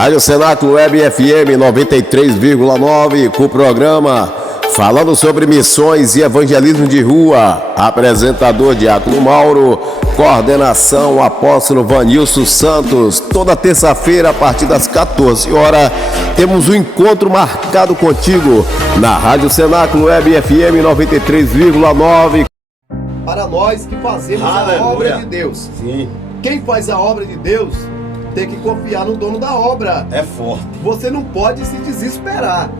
Rádio Cenáculo Web FM 93,9, com o programa falando sobre missões e evangelismo de rua. Apresentador Diácono Mauro, coordenação Apóstolo Vanilson Santos. Toda terça-feira a partir das 14 horas temos um encontro marcado contigo na Rádio Cenáculo Web FM 93,9. Para nós que fazemos a obra de Deus. Sim. Quem faz a obra de Deus tem que confiar no dono da obra. É forte. Você não pode se desesperar,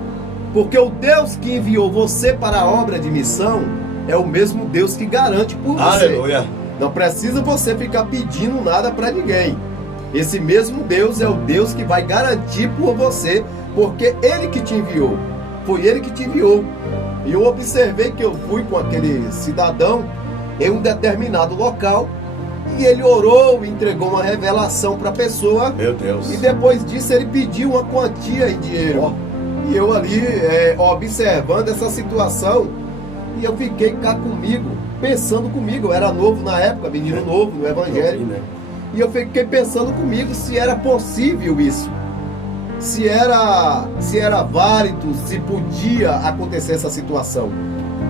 porque o Deus que enviou você para a obra de missão é o mesmo Deus que garante por você. Aleluia. Não precisa você ficar pedindo nada para ninguém. Esse mesmo Deus é o Deus que vai garantir por você, porque Ele que te enviou. Foi Ele que te enviou. E eu observei que eu fui com aquele cidadão em um determinado local e ele orou, entregou uma revelação para a pessoa. Meu Deus. E depois disso ele pediu uma quantia em dinheiro. E eu ali observando essa situação, e eu fiquei cá comigo, pensando comigo. Eu era novo na época, menino novo no Evangelho. E eu fiquei pensando comigo se era possível isso. Se era válido, se podia acontecer essa situação.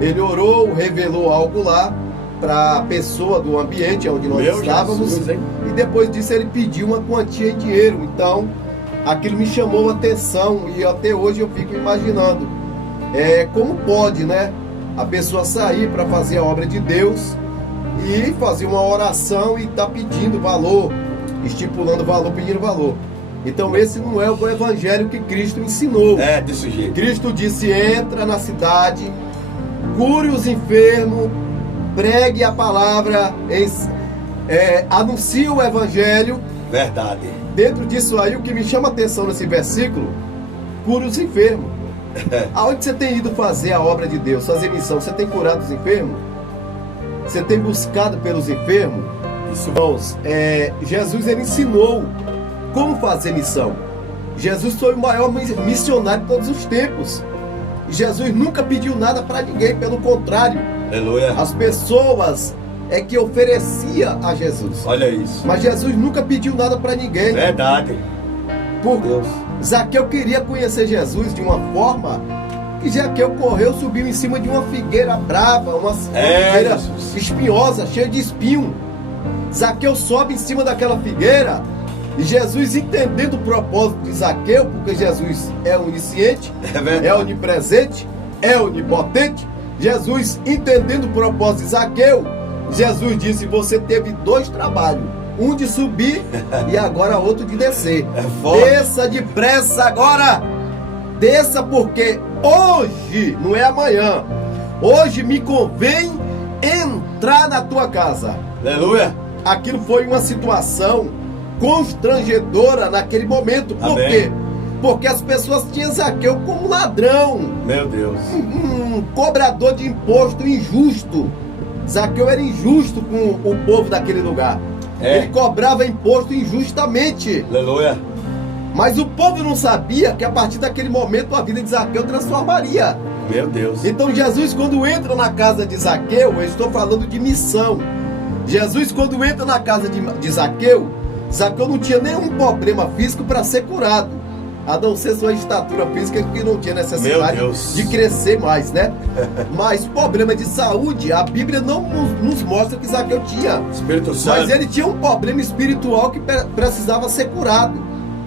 Ele orou, revelou algo lá para a pessoa do ambiente onde nós estávamos. Jesus, e depois disso ele pediu uma quantia em dinheiro. Então aquilo me chamou a atenção e até hoje eu fico imaginando como pode, né, a pessoa sair para fazer a obra de Deus e fazer uma oração e tá pedindo valor, estipulando valor, pedindo valor. Então esse não é o evangelho que Cristo ensinou. É desse jeito. Cristo disse: entra na cidade, cure os enfermos, pregue a palavra, anuncie o evangelho. Verdade. Dentro disso aí, o que me chama a atenção nesse versículo, cure os enfermos. Aonde você tem ido fazer a obra de Deus, fazer missão? Você tem curado os enfermos? Você tem buscado pelos enfermos? Isso. Irmãos, Jesus ele ensinou como fazer missão. Jesus foi o maior missionário de todos os tempos. Jesus nunca pediu nada para ninguém, pelo contrário. Aleluia. As pessoas que oferecia a Jesus. Olha isso. Mas Jesus nunca pediu nada para ninguém. Verdade. Por Deus. Zaqueu queria conhecer Jesus de uma forma que Zaqueu correu, subiu em cima de uma figueira brava, uma figueira Jesus. espinhosa, cheia de espinho. Zaqueu sobe em cima daquela figueira e Jesus, entendendo o propósito de Zaqueu, porque Jesus é onisciente, é onipresente, é onipotente. Jesus, entendendo o propósito de Zaqueu, Jesus disse: você teve 2 trabalhos, um de subir e agora outro de descer. Desça depressa agora, desça, porque hoje, não é amanhã, hoje me convém entrar na tua casa. Aleluia. Aquilo foi uma situação constrangedora naquele momento. Por quê? Porque as pessoas tinham Zaqueu como ladrão. Meu Deus. Um cobrador de imposto injusto. Zaqueu era injusto com o povo daquele lugar. Ele cobrava imposto injustamente. Aleluia. Mas o povo não sabia que a partir daquele momento a vida de Zaqueu transformaria. Meu Deus. Então Jesus, quando entra na casa de Zaqueu, eu estou falando de missão. Jesus, quando entra na casa de Zaqueu, Zaqueu não tinha nenhum problema físico para ser curado, a não ser sua estatura física, que não tinha necessidade de crescer mais, né? Mas problema de saúde, a Bíblia não nos mostra que Zaqueu tinha. Espírito Santo. Mas ele tinha um problema espiritual que precisava ser curado.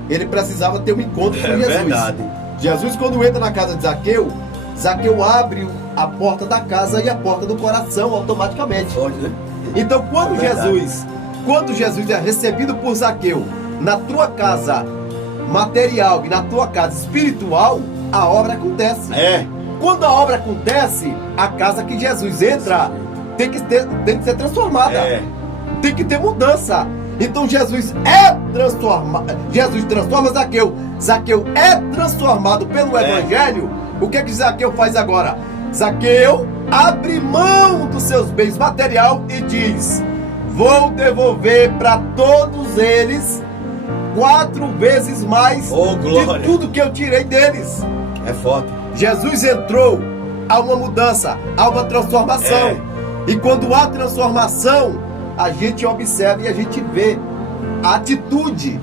Ele precisava ter um encontro com Jesus. Verdade. Jesus, quando entra na casa de Zaqueu, Zaqueu abre a porta da casa e a porta do coração automaticamente. Pode, né? Então quando Jesus é recebido por Zaqueu na tua casa material e na tua casa espiritual, a obra acontece. Quando a obra acontece, a casa que Jesus entra tem que ser transformada. Tem que ter mudança. Então Jesus transforma Zaqueu. Zaqueu é transformado pelo Evangelho. O que Zaqueu faz agora? Zaqueu abre mão dos seus bens material e diz: vou devolver para todos eles 4 vezes mais de tudo que eu tirei deles. É forte. Jesus entrou, há uma mudança, há uma transformação. E quando há transformação, a gente observa e a gente vê a atitude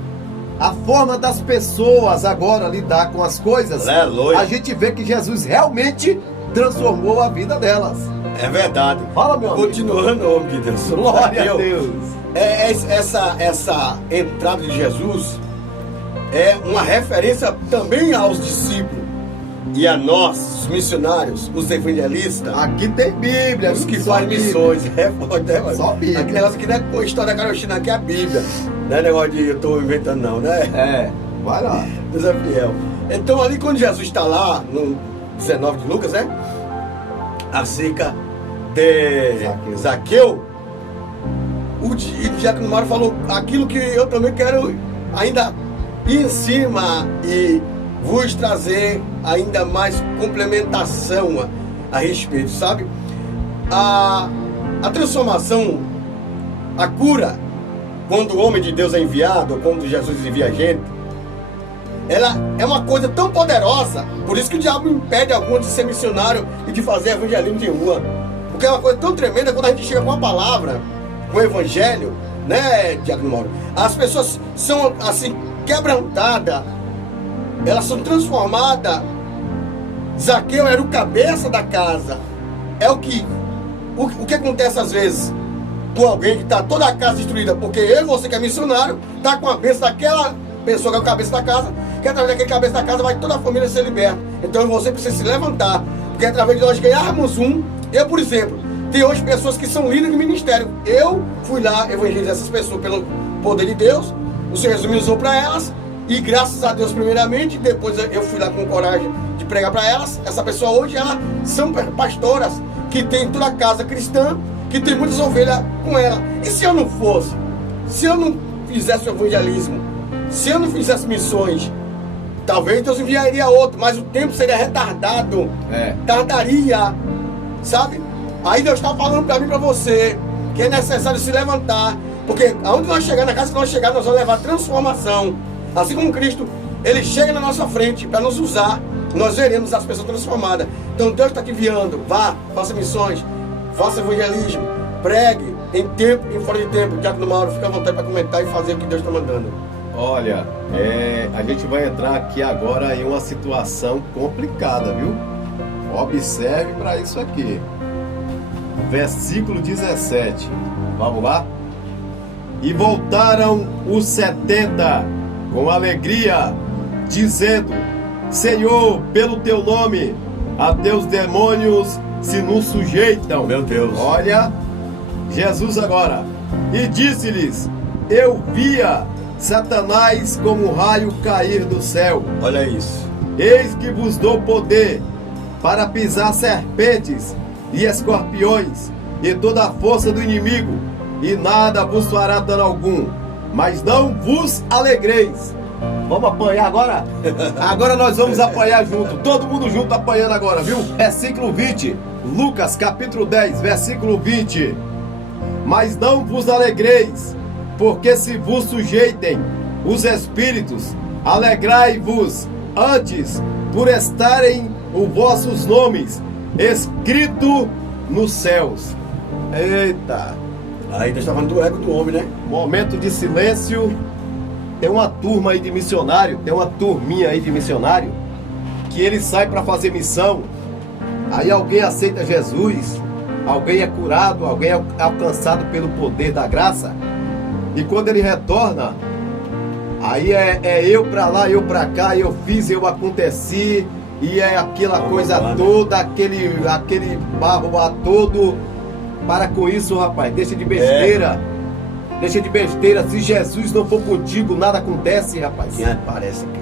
a forma das pessoas agora lidar com as coisas, Aleluia. a gente vê que Jesus realmente transformou a vida delas. É verdade. Fala, meu amigo. Continuando, homem de Deus. Glória a Deus. Essa entrada de Jesus é uma referência também aos discípulos e a nós, os missionários, os evangelistas, Aqui tem Bíblia, os que só fazem Bíblia. missões. É forte, né, mano? Só Bíblia. Aquele negócio aqui não é história da carochinha, aqui é a Bíblia. Não é negócio de eu estou inventando, não, né? É, vai lá. Deus é fiel. Então, ali quando Jesus está lá, no 19 de Lucas, né? Acerca de Zaqueu, o diácono Mário falou aquilo que eu também quero ainda ir em cima e vos trazer ainda mais complementação a respeito, sabe? A transformação, a cura, quando o homem de Deus é enviado, ou quando Jesus envia a gente, ela é uma coisa tão poderosa, por isso que o diabo impede alguns de ser missionário e de fazer evangelismo de rua. Porque é uma coisa tão tremenda quando a gente chega com a palavra, com o evangelho, né, Diácono Mauro? As pessoas são assim, quebrantadas, elas são transformadas. Zaqueu era o cabeça da casa. É o que acontece às vezes com alguém que está toda a casa destruída, porque ele, você que é missionário, está com a bênção daquela pessoa que é o cabeça da casa, que através daquele cabeça da casa vai toda a família ser liberta. Então você precisa se levantar, porque através de nós ganharmos eu, por exemplo, tem hoje pessoas que são líderes de ministério. Eu fui lá evangelizar essas pessoas pelo poder de Deus, o Senhor Jesus me usou para elas, e graças a Deus primeiramente, depois eu fui lá com coragem de pregar para elas. Essa pessoa hoje, elas são pastoras, que tem toda a casa cristã, que tem muitas ovelhas com ela. E se eu não fosse, se eu não fizesse o evangelismo, se eu não fizesse missões, talvez Deus enviaria outro, mas o tempo seria retardado, tardaria, sabe? Aí Deus está falando para mim e para você que é necessário se levantar, porque aonde nós chegar, na casa que nós chegar, nós vamos levar transformação. Assim como Cristo, Ele chega na nossa frente para nos usar, nós veremos as pessoas transformadas. Então Deus está te enviando, vá, faça missões, faça evangelismo, pregue em tempo e fora de tempo. Diácono Mauro, fica à vontade para comentar e fazer o que Deus está mandando. Olha, a gente vai entrar aqui agora em uma situação complicada, viu? Observe para isso aqui. Versículo 17. Vamos lá? E voltaram os 70 com alegria, dizendo: Senhor, pelo teu nome, a teus demônios se nos sujeitam. Meu Deus. Olha, Jesus agora. E disse-lhes: Eu via Satanás como um raio cair do céu. Olha isso. Eis que vos dou poder para pisar serpentes e escorpiões e toda a força do inimigo, e nada vos fará dano algum. Mas não vos alegreis. Vamos apanhar agora? Agora nós vamos apanhar junto. Todo mundo junto apanhando agora, viu? Versículo 20. Lucas capítulo 10, versículo 20. Mas não vos alegreis, porque se vos sujeitem os espíritos, alegrai-vos antes por estarem os vossos nomes escrito nos céus. Eita! Aí Deus está falando do ego do homem, né? Momento de silêncio. Tem uma turma aí de missionário, tem uma turminha aí de missionário, que ele sai para fazer missão. Aí alguém aceita Jesus, alguém é curado, alguém é alcançado pelo poder da graça. E quando ele retorna, aí é eu para lá, eu para cá, eu fiz, eu aconteci, e é aquela coisa toda, aquele barro lá todo. Para com isso, rapaz, deixa de besteira. Deixa de besteira. Se Jesus não for contigo, nada acontece, rapaz. Quem parece aqui?